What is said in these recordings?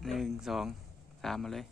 1 2 3มาเลย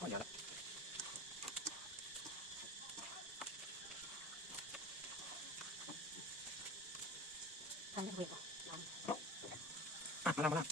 ก็อย่าละมาละ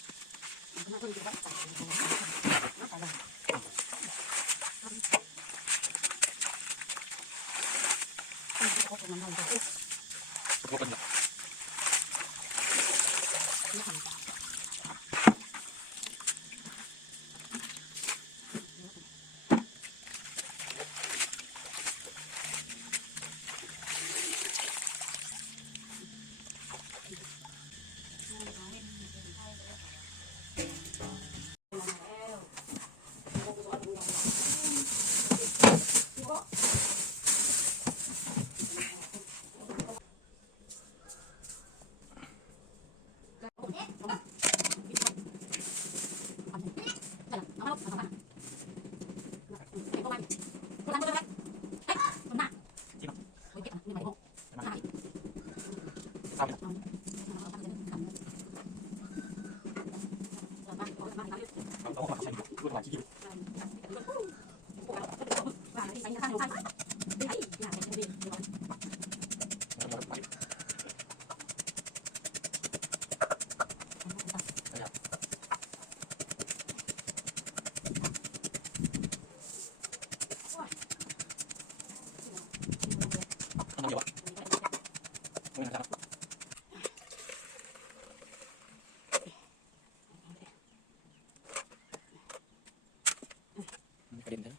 ประเด็นเลย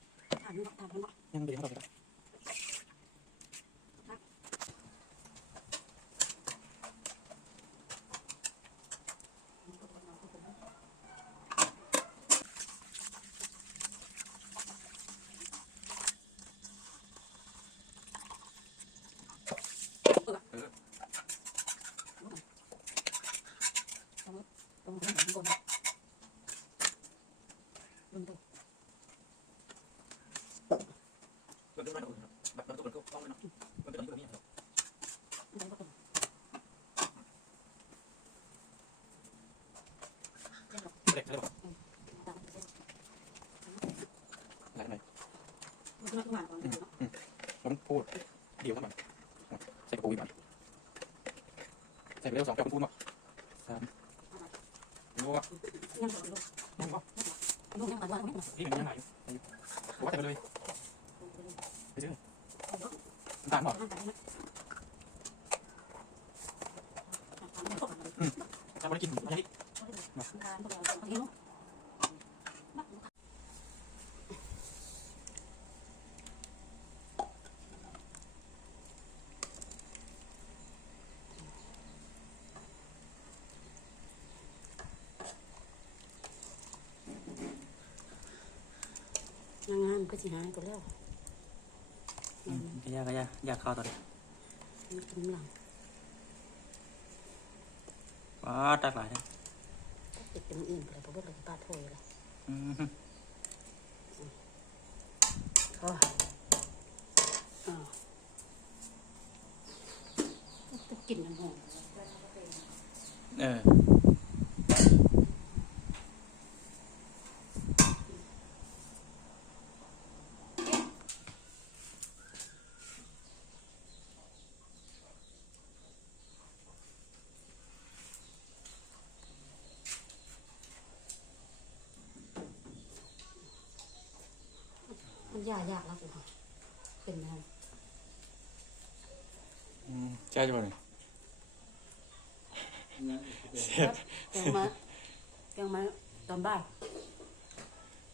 ยังประเด็นเราไปมันพูดเดียวเท่านั้นใส่กระปุกอีกมันใส่ไปเร็ว2 จอกพูดมั้ง3รู้ว่ายังก็นี่มันยังไงผมว่าใส่ไปเลยไปซื้อตามหมดทำอะไรกินอะไรนี่นางงามก็สิหายก็แล้วอยากเข้าตอนนี้กำลังว้าตักหลายนะติดเป็นอื่นไปเพราะว่าเราปาดโถยเลยก็จะกินน้ำหอม ยากแล้วกูเป็นไง ใช่ไหมเสียบ แกงมาตอนบ่าย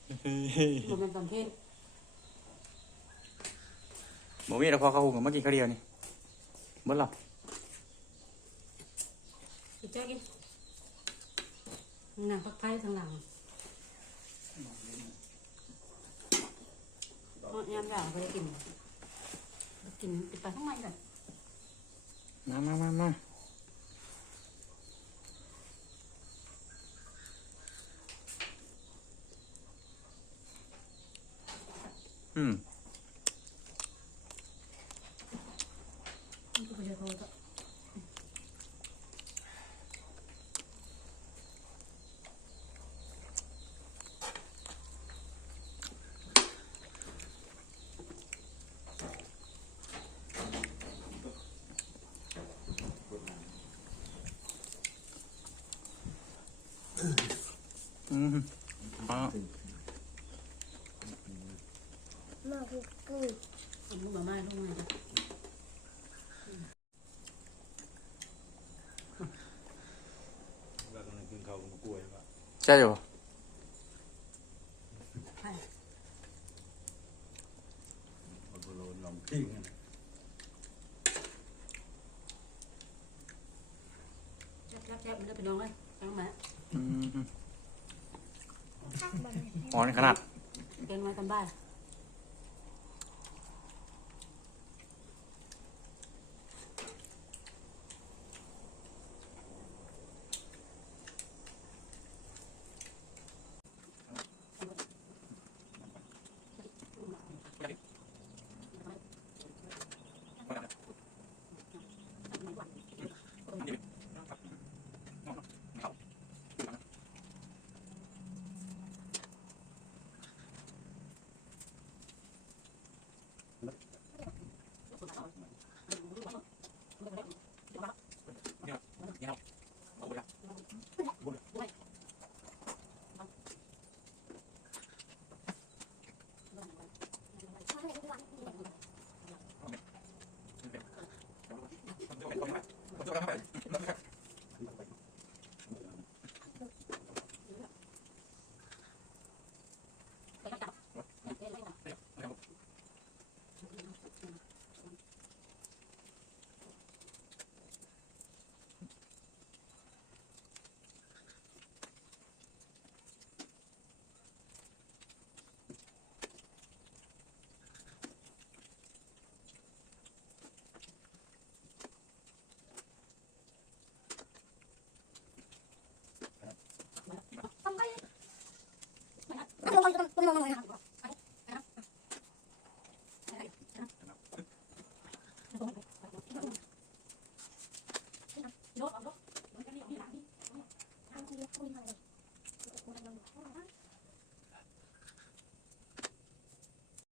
มันเป็นตอนเที่ยง บ่มีแต่พอเขาหุงมากินข้าวเดียวนี่เมื่อหลับ กินเจ้ากินนางพักไผ่ทางหลังยามด่างไปกินไปข้างในก่อน มาอืม นี่ก็ไปเจอเขาต่อ อ๋อ มาคือกู คนลูกมาม่าลูกมาจ้ะ เรากำลังกินข้าวกับมะกล้วยว่ะ ใช่อยู่ ไผ่ มันโดนลำทิ้งนะ แจ๊บมันจะไปน้องเลยน้องมา อืม ทักบัน อ๋อนี่ขนาด แกงมาตอนบ่าย